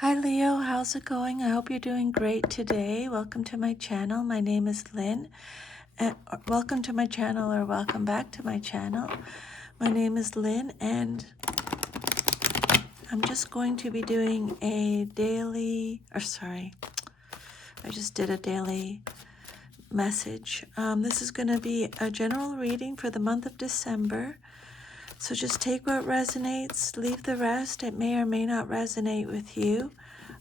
Hi Leo, how's it going? I hope you're doing great today. Welcome to my channel. My name is Lynn. Welcome to my channel, or welcome back to my channel. My name is Lynn, and I'm just going to be doing a daily, I just did a daily message. This is going to be a general reading for the month of December. So just take what resonates, leave the rest. It may or may not resonate with you.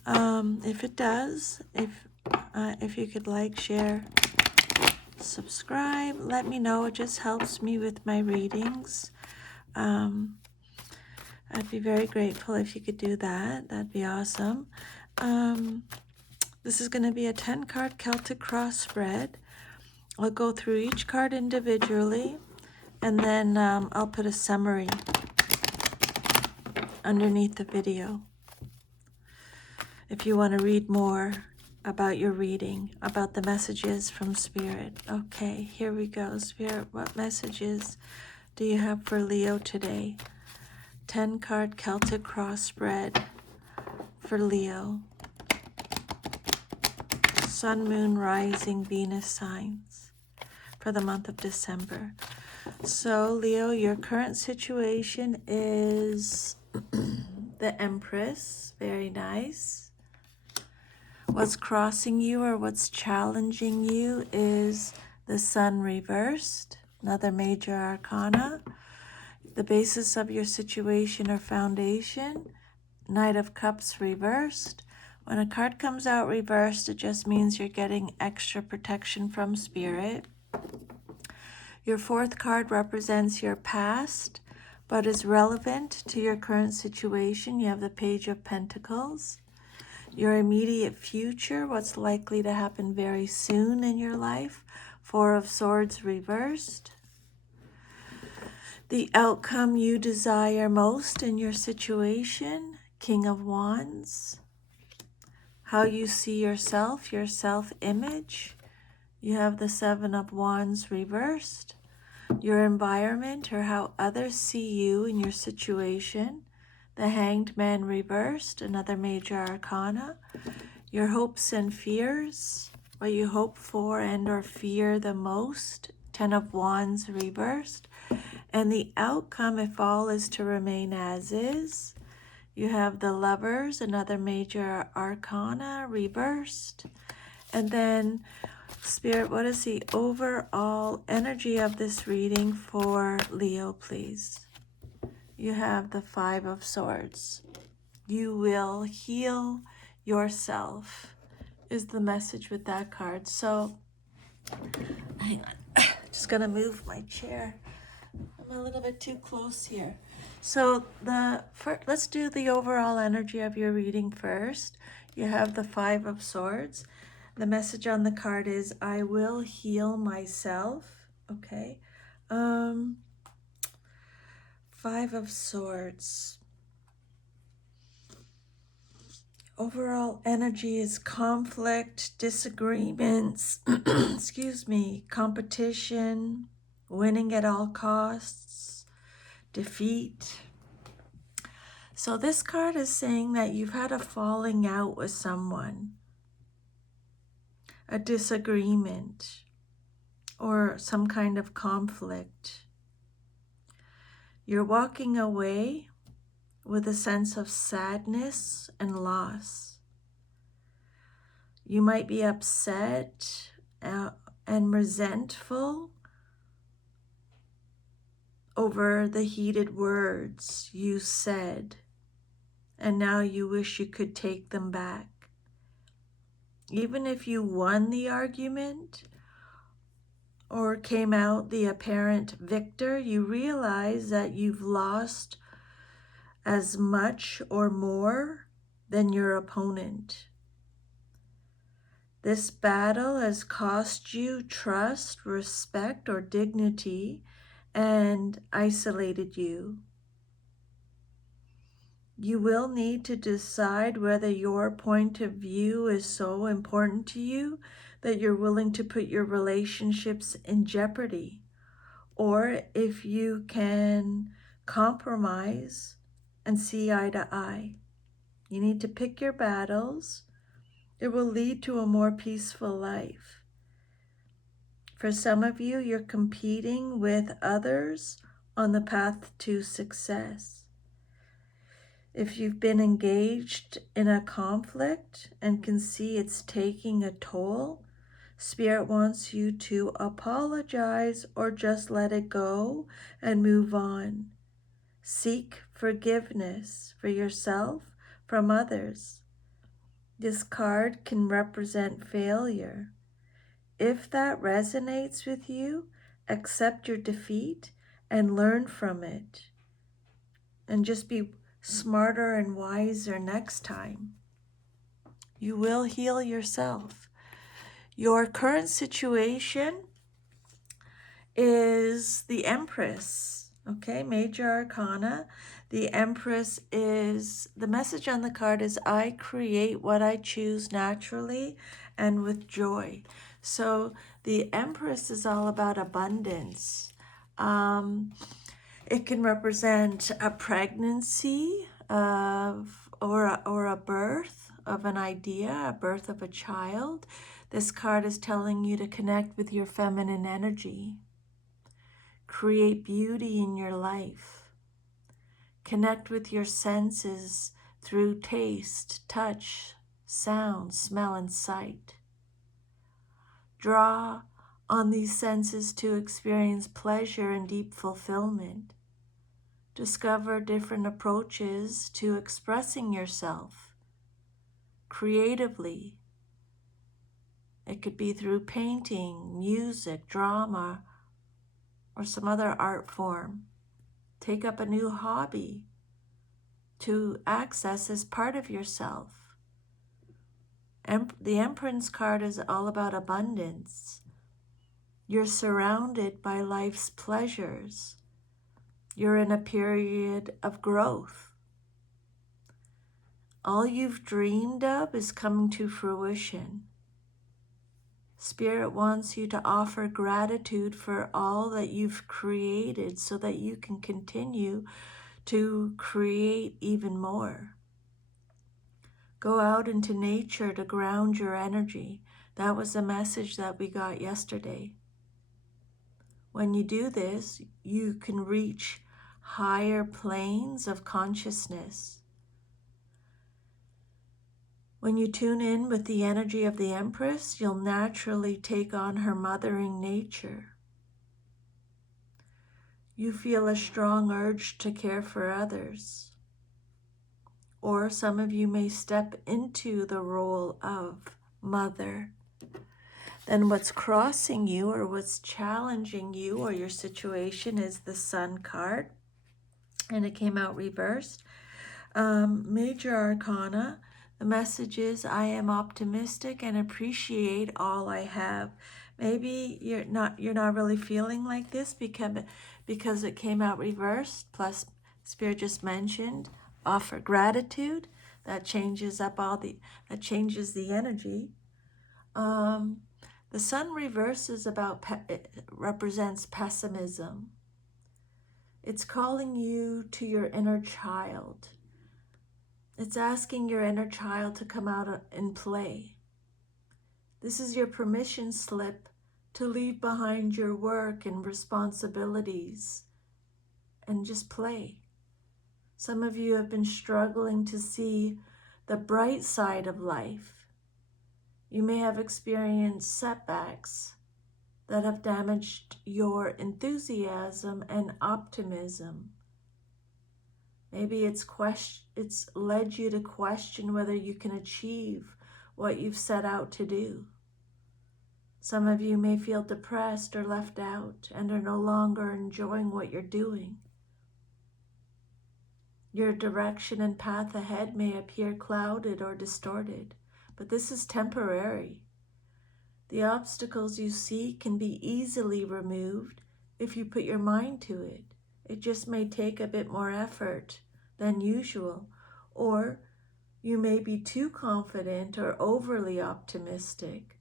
If it does, if you could like, share, subscribe, let me know. It just helps me with my readings. I'd be very grateful if you could do that. That'd be awesome. This is going to be a 10-card Celtic cross spread. I'll go through each card individually, and then I'll put a summary underneath the video. If you want to read more about your reading, about the messages from Spirit. Okay, here we go. Spirit, what messages do you have for Leo today? 10-card Celtic cross spread for Leo. Sun, Moon, Rising, Venus signs for the month of December. So, Leo, your current situation is the Empress. Very nice. What's crossing you or what's challenging you is the Sun reversed, another major arcana. The basis of your situation or foundation, Knight of Cups reversed. When a card comes out reversed, it just means you're getting extra protection from Spirit. Your fourth card represents your past, but is relevant to your current situation. You have the Page of Pentacles. Your immediate future, what's likely to happen very soon in your life, Four of Swords reversed. The outcome you desire most in your situation, King of Wands. How you see yourself, your self-image. You have the Seven of Wands reversed. Your environment, or how others see you in your situation, the Hanged Man reversed, another major arcana. Your hopes and fears, what you hope for and or fear the most, Ten of Wands reversed. And the outcome, if all is to remain as is, you have the Lovers, another major arcana reversed. And then, Spirit, what is the overall energy of this reading for Leo, please? You have the Five of Swords. You will heal yourself is the message with that card. So, hang on. Just gonna move my chair. I'm a little bit too close here. So let's do the overall energy of your reading first. You have the Five of Swords. The message on the card is, I will heal myself. Okay. Five of Swords. Overall energy is conflict, disagreements, excuse me, competition, winning at all costs, defeat. So this card is saying that you've had a falling out with someone, a disagreement, or some kind of conflict. You're walking away with a sense of sadness and loss. You might be upset and resentful over the heated words you said, and now you wish you could take them back. Even if you won the argument or came out the apparent victor, you realize that you've lost as much or more than your opponent. This battle has cost you trust, respect, or dignity, and isolated you. You will need to decide whether your point of view is so important to you that you're willing to put your relationships in jeopardy, or if you can compromise and see eye to eye. You need to pick your battles. It will lead to a more peaceful life. For some of you, you're competing with others on the path to success. If you've been engaged in a conflict and can see it's taking a toll, Spirit wants you to apologize or just let it go and move on. Seek forgiveness for yourself, from others. This card can represent failure. If that resonates with you, accept your defeat and learn from it. And just be smarter and wiser next time. You will heal yourself. Your current situation is the Empress, okay? Major Arcana. The Empress is, the message on the card is, I create what I choose naturally and with joy. So the Empress is all about abundance. It can represent a pregnancy or a birth of an idea, a birth of a child. This card is telling you to connect with your feminine energy. Create beauty in your life. Connect with your senses through taste, touch, sound, smell, and sight. Draw on these senses to experience pleasure and deep fulfillment. Discover different approaches to expressing yourself creatively. It could be through painting, music, drama, or some other art form. Take up a new hobby to access as part of yourself. The Empress card is all about abundance. You're surrounded by life's pleasures. You're in a period of growth. All you've dreamed of is coming to fruition. Spirit wants you to offer gratitude for all that you've created so that you can continue to create even more. Go out into nature to ground your energy. That was the message that we got yesterday. When you do this, you can reach higher planes of consciousness. When you tune in with the energy of the Empress, you'll naturally take on her mothering nature. You feel a strong urge to care for others. Or some of you may step into the role of mother. Then what's crossing you or what's challenging you or your situation is the Sun card. And it came out reversed. Major Arcana. The message is, I am optimistic and appreciate all I have. Maybe you're not really feeling like this because it came out reversed. Plus, Spirit just mentioned, offer gratitude. That changes that changes the energy. The Sun reverse is it represents pessimism. It's calling you to your inner child. It's asking your inner child to come out and play. This is your permission slip to leave behind your work and responsibilities and just play. Some of you have been struggling to see the bright side of life. You may have experienced setbacks that have damaged your enthusiasm and optimism. Maybe it's led you to question whether you can achieve what you've set out to do. Some of you may feel depressed or left out and are no longer enjoying what you're doing. Your direction and path ahead may appear clouded or distorted, but this is temporary. The obstacles you see can be easily removed if you put your mind to it. It just may take a bit more effort than usual, or you may be too confident or overly optimistic.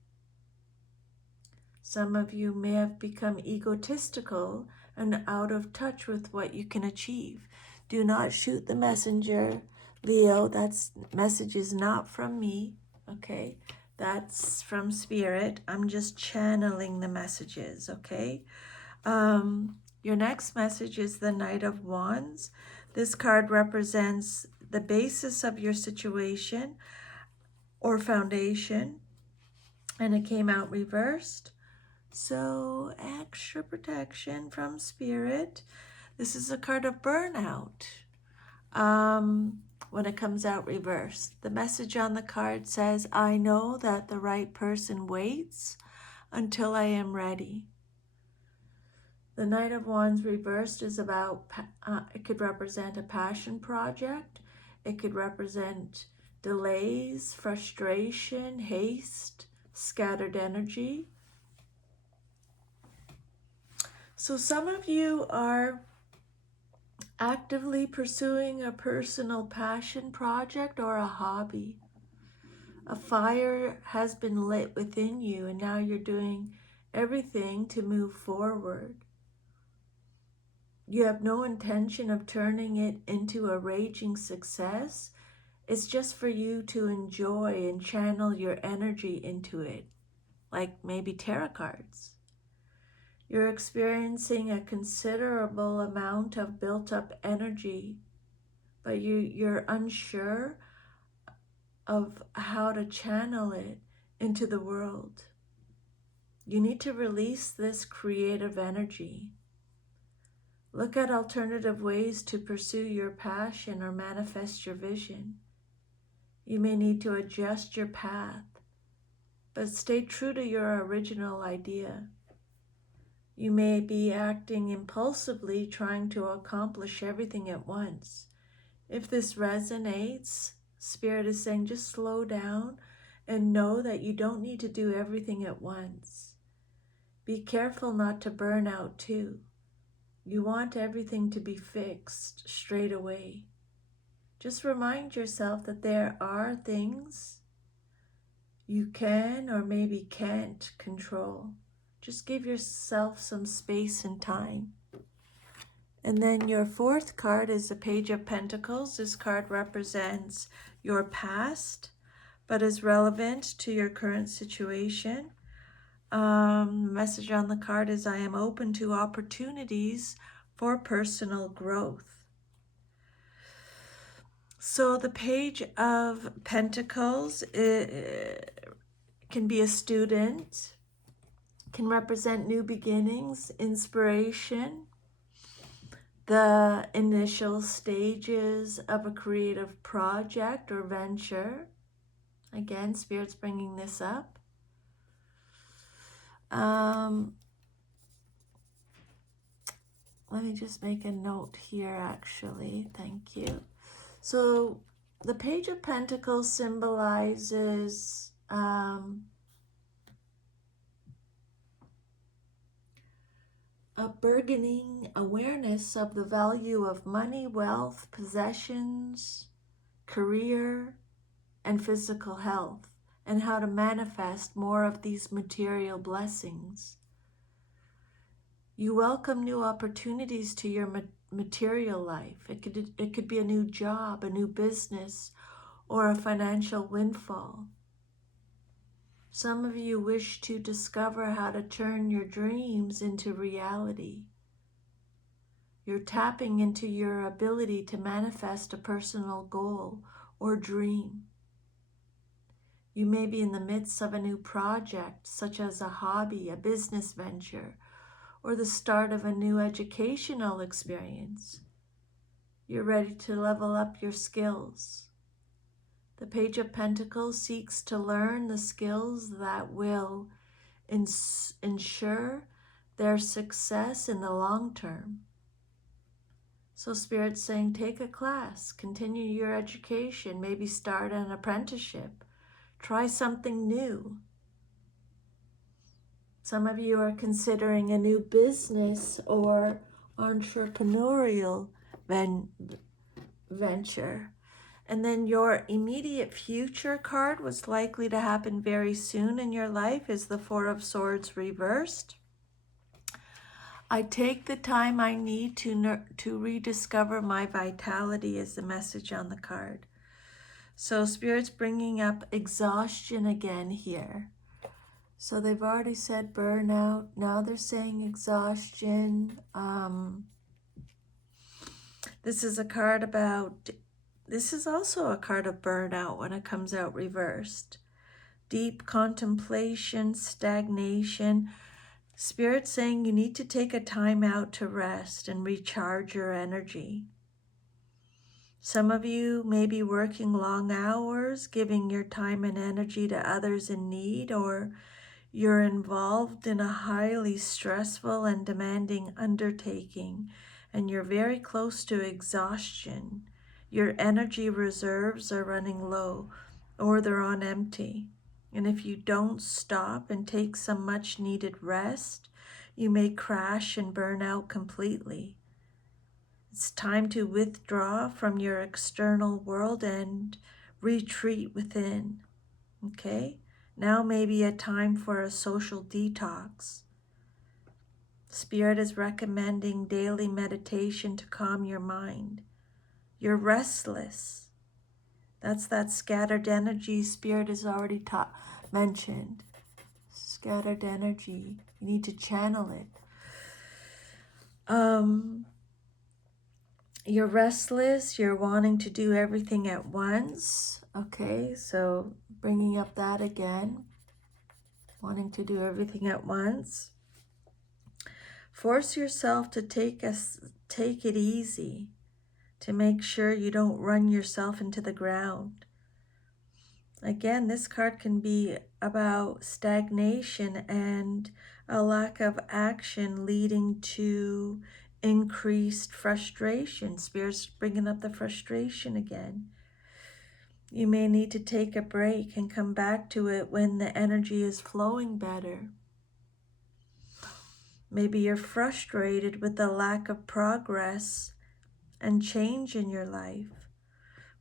Some of you may have become egotistical and out of touch with what you can achieve. Do not shoot the messenger. Leo, that's message is not from me, okay? That's from Spirit. I'm just channeling the messages, okay? Your next message is the Knight of Wands. This card represents the basis of your situation or foundation, and it came out reversed. So extra protection from Spirit. This is a card of burnout. When it comes out reversed, the message on the card says, I know that the right person waits until I am ready. The Knight of Wands reversed is about, it could represent a passion project. It could represent delays, frustration, haste, scattered energy. So some of you are actively pursuing a personal passion project or a hobby. A fire has been lit within you, and now you're doing everything to move forward. You have no intention of turning it into a raging success. It's just for you to enjoy and channel your energy into it, like maybe tarot cards. You're experiencing a considerable amount of built-up energy, but you're unsure of how to channel it into the world. You need to release this creative energy. Look at alternative ways to pursue your passion or manifest your vision. You may need to adjust your path, but stay true to your original idea. You may be acting impulsively, trying to accomplish everything at once. If this resonates, Spirit is saying just slow down and know that you don't need to do everything at once. Be careful not to burn out too. You want everything to be fixed straight away. Just remind yourself that there are things you can or maybe can't control. Just give yourself some space and time. And then your fourth card is the Page of Pentacles. This card represents your past, but is relevant to your current situation. Message on the card is, I am open to opportunities for personal growth. So the Page of Pentacles can be a student, can represent new beginnings, inspiration, the initial stages of a creative project or venture. Again, Spirit's bringing this up. Let me just make a note here, actually. Thank you. So the Page of Pentacles symbolizes a burgeoning awareness of the value of money, wealth, possessions, career, and physical health, and how to manifest more of these material blessings. You welcome new opportunities to your material life. It could be a new job, a new business, or a financial windfall. Some of you wish to discover how to turn your dreams into reality. You're tapping into your ability to manifest a personal goal or dream. You may be in the midst of a new project, such as a hobby, a business venture, or the start of a new educational experience. You're ready to level up your skills. The Page of Pentacles seeks to learn the skills that will ensure their success in the long term. So Spirit's saying, take a class, continue your education, maybe start an apprenticeship, try something new. Some of you are considering a new business or entrepreneurial venture. And then your immediate future card, what's likely to happen very soon in your life, is the Four of Swords reversed. I take the time I need to rediscover my vitality is the message on the card. So Spirit's bringing up exhaustion again here. So they've already said burnout. Now they're saying exhaustion. This is a card about, this is also a card of burnout when it comes out reversed. Deep contemplation, stagnation. Spirit saying you need to take a time out to rest and recharge your energy. Some of you may be working long hours, giving your time and energy to others in need, or you're involved in a highly stressful and demanding undertaking, and you're very close to exhaustion. Your energy reserves are running low, or they're on empty. And if you don't stop and take some much needed rest, you may crash and burn out completely. It's time to withdraw from your external world and retreat within. Okay? Now may be a time for a social detox. Spirit is recommending daily meditation to calm your mind. You're restless. That's that scattered energy Spirit has already mentioned. Scattered energy. You need to channel it. You're restless. You're wanting to do everything at once. Okay, so bringing up that again. Wanting to do everything at once. Force yourself to take it easy, to make sure you don't run yourself into the ground. Again, this card can be about stagnation and a lack of action leading to increased frustration. Spirit's bringing up the frustration again. You may need to take a break and come back to it when the energy is flowing better. Maybe you're frustrated with the lack of progress and change in your life.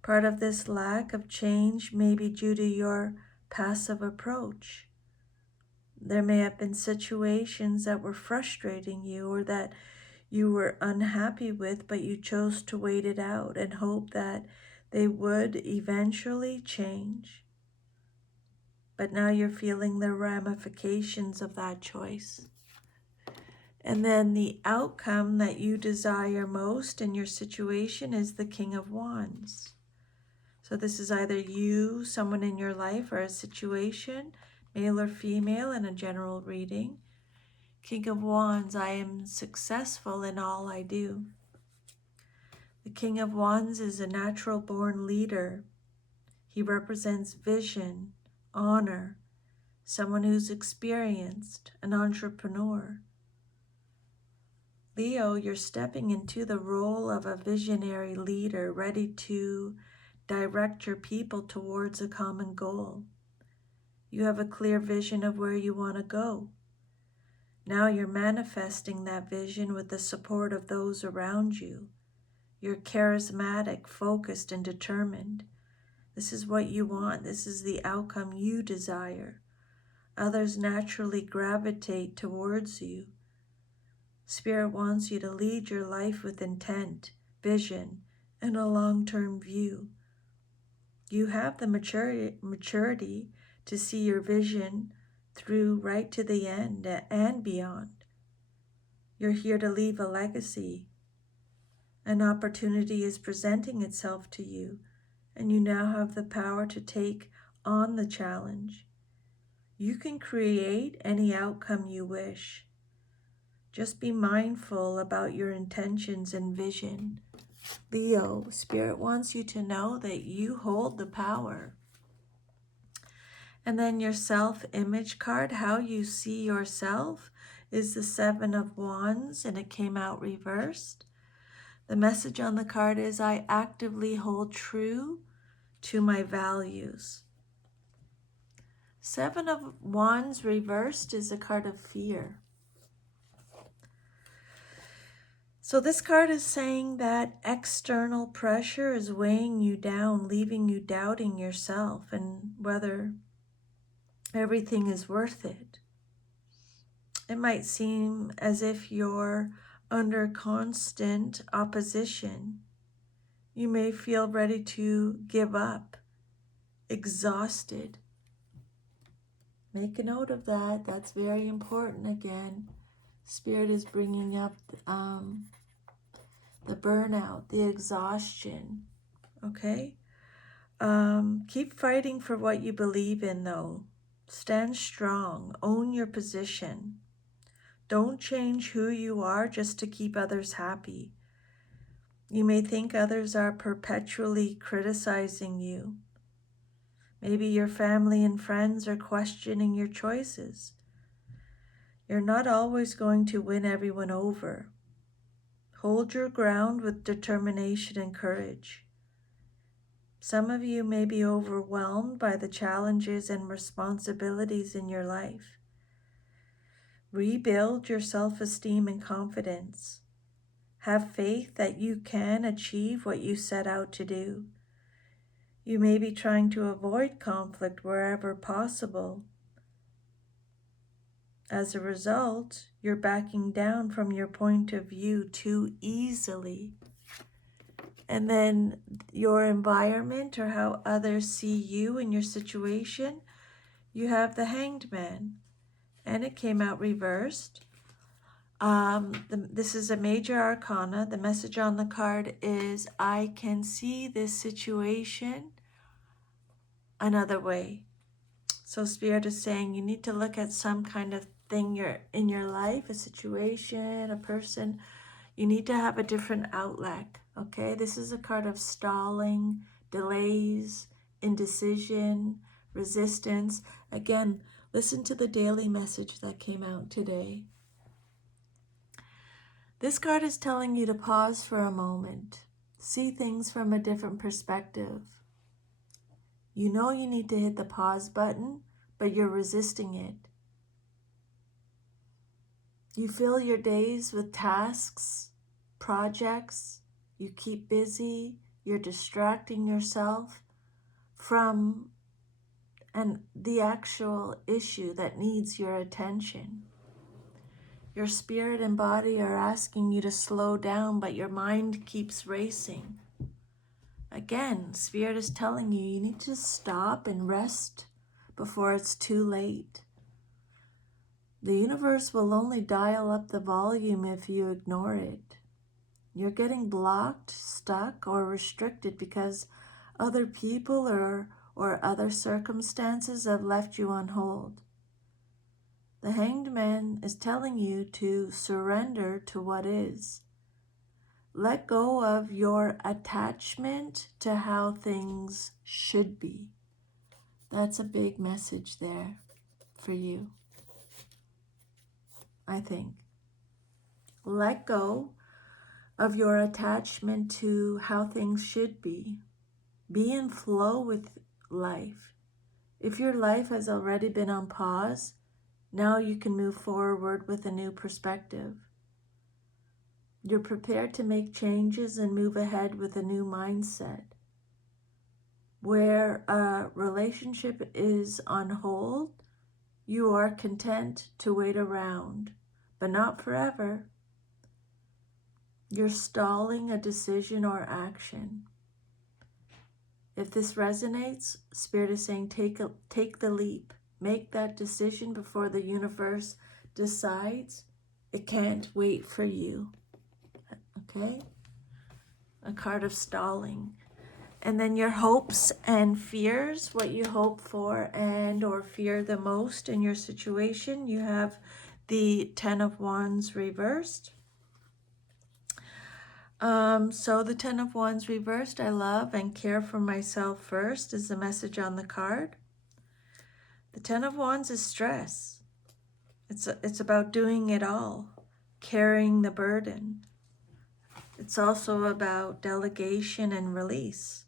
Part of this lack of change may be due to your passive approach. There may have been situations that were frustrating you or that you were unhappy with, but you chose to wait it out and hope that they would eventually change. But now you're feeling the ramifications of that choice. And then the outcome that you desire most in your situation is the King of Wands. So this is either you, someone in your life, or a situation, male or female, in a general reading. King of Wands, I am successful in all I do. The King of Wands is a natural-born leader. He represents vision, honor, someone who's experienced, an entrepreneur. Leo, you're stepping into the role of a visionary leader, ready to direct your people towards a common goal. You have a clear vision of where you want to go. Now you're manifesting that vision with the support of those around you. You're charismatic, focused, and determined. This is what you want. This is the outcome you desire. Others naturally gravitate towards you. Spirit wants you to lead your life with intent, vision, and a long-term view. You have the maturity to see your vision through right to the end and beyond. You're here to leave a legacy. An opportunity is presenting itself to you, and you now have the power to take on the challenge. You can create any outcome you wish. Just be mindful about your intentions and vision. Leo, Spirit wants you to know that you hold the power. And then your self-image card, how you see yourself, is the Seven of Wands, and it came out reversed. The message on the card is, I actively hold true to my values. Seven of Wands reversed is a card of fear. So this card is saying that external pressure is weighing you down, leaving you doubting yourself and whether everything is worth it. It might seem as if you're under constant opposition. You may feel ready to give up, exhausted. Make a note of that. That's very important again. Spirit is bringing up the burnout, the exhaustion. Okay? Keep fighting for what you believe in, though. Stand strong. Own your position. Don't change who you are just to keep others happy. You may think others are perpetually criticizing you. Maybe your family and friends are questioning your choices. You're not always going to win everyone over. Hold your ground with determination and courage. Some of you may be overwhelmed by the challenges and responsibilities in your life. Rebuild your self-esteem and confidence. Have faith that you can achieve what you set out to do. You may be trying to avoid conflict wherever possible. As a result, you're backing down from your point of view too easily. And then your environment or how others see you and your situation, you have the Hanged Man. And it came out reversed. This is a major arcana. The message on the card is, I can see this situation another way. So Spirit is saying you need to look at some kind of thing in your life, a situation, a person. You need to have a different outlet, okay? This is a card of stalling, delays, indecision, resistance. Again, listen to the daily message that came out today. This card is telling you to pause for a moment, see things from a different perspective. You know you need to hit the pause button, but you're resisting it. You fill your days with tasks, projects, you keep busy, you're distracting yourself from the actual issue that needs your attention. Your spirit and body are asking you to slow down, but your mind keeps racing. Again, Spirit is telling you, you need to stop and rest before it's too late. The universe will only dial up the volume if you ignore it. You're getting blocked, stuck, or restricted because other people or other circumstances have left you on hold. The Hanged Man is telling you to surrender to what is. Let go of your attachment to how things should be. That's a big message there for you, I think. Let go of your attachment to how things should be. Be in flow with life. If your life has already been on pause, now you can move forward with a new perspective. You're prepared to make changes and move ahead with a new mindset. Where a relationship is on hold, you are content to wait around, but not forever. You're stalling a decision or action. If this resonates, Spirit is saying take the leap. Make that decision before the universe decides. It can't wait for you. Okay? A card of stalling. And then your hopes and fears, what you hope for and or fear the most in your situation. You have the Ten of Wands reversed. So the Ten of Wands reversed, I love and care for myself first, is the message on the card. The Ten of Wands is stress. It's about doing it all, carrying the burden. It's also about delegation and release.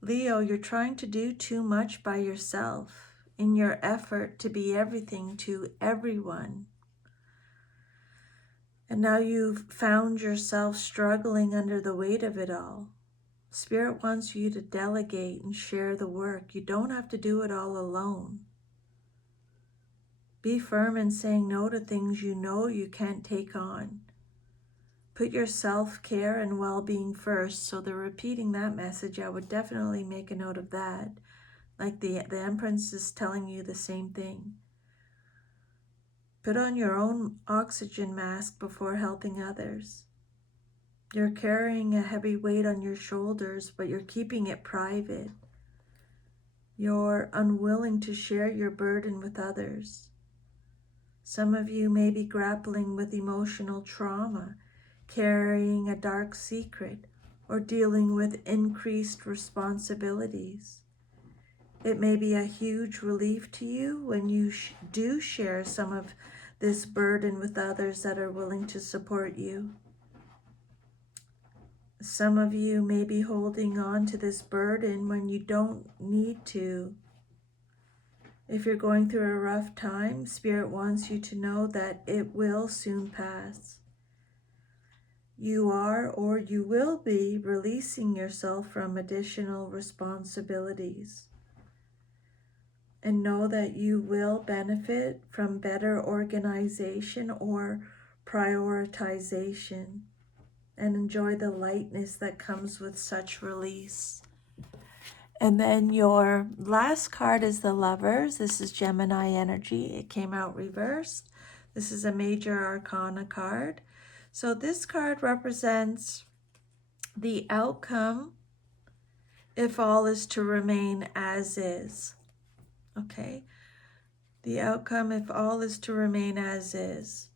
Leo, you're trying to do too much by yourself in your effort to be everything to everyone. And now you've found yourself struggling under the weight of it all. Spirit wants you to delegate and share the work. You don't have to do it all alone. Be firm in saying no to things you know you can't take on. Put your self-care and well-being first. So they're repeating that message. I would definitely make a note of that. Like the Empress is telling you the same thing. Put on your own oxygen mask before helping others. You're carrying a heavy weight on your shoulders, but you're keeping it private. You're unwilling to share your burden with others. Some of you may be grappling with emotional trauma, carrying a dark secret, or dealing with increased responsibilities. It may be a huge relief to you when you do share some of this burden with others that are willing to support you. Some of you may be holding on to this burden when you don't need to. If you're going through a rough time, Spirit wants you to know that it will soon pass. You are, or you will be, releasing yourself from additional responsibilities. And know that you will benefit from better organization or prioritization, and enjoy the lightness that comes with such release. And then your last card is the Lovers. This is Gemini energy. It came out reversed. This is a major arcana card. So this card represents the outcome if all is to remain as is. Okay? The outcome if all is to remain as is.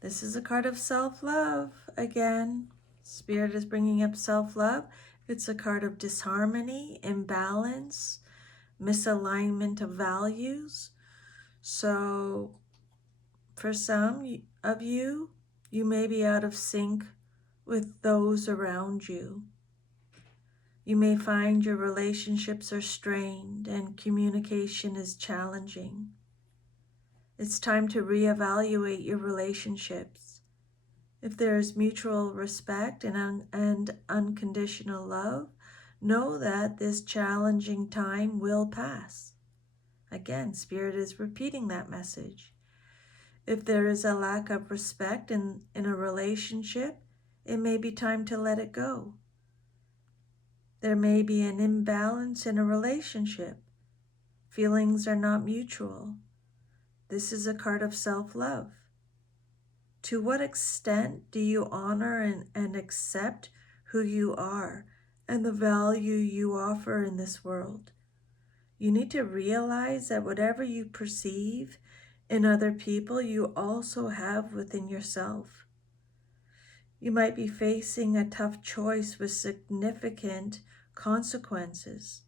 This is a card of self-love. Again, Spirit is bringing up self-love. It's a card of disharmony, imbalance, misalignment of values. So for some of you, you may be out of sync with those around you. You may find your relationships are strained and communication is challenging. It's time to reevaluate your relationships. If there is mutual respect and unconditional love, know that this challenging time will pass. Again, Spirit is repeating that message. If there is a lack of respect in a relationship, it may be time to let it go. There may be an imbalance in a relationship. Feelings are not mutual. This is a card of self-love. To what extent do you honor and accept who you are and the value you offer in this world? You need to realize that whatever you perceive in other people, you also have within yourself. You might be facing a tough choice with significant consequences.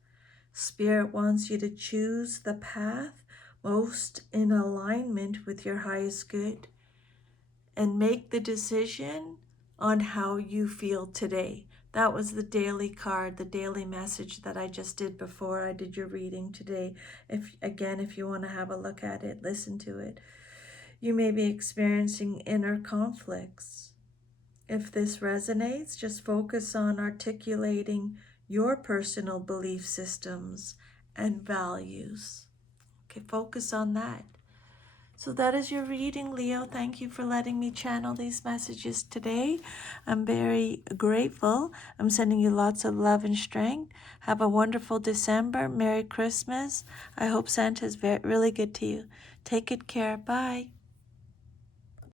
Spirit wants you to choose the path most in alignment with your highest good and make the decision on how you feel today. That was the daily card, the daily message that I just did before I did your reading today. If you want to have a look at it, listen to it. You may be experiencing inner conflicts. If this resonates, just focus on articulating your personal belief systems and values. Okay, focus on that. So that is your reading, Leo. Thank you for letting me channel these messages today. I'm very grateful. I'm sending you lots of love and strength. Have a wonderful December. Merry Christmas. I hope Santa's really good to you. Take good care. Bye.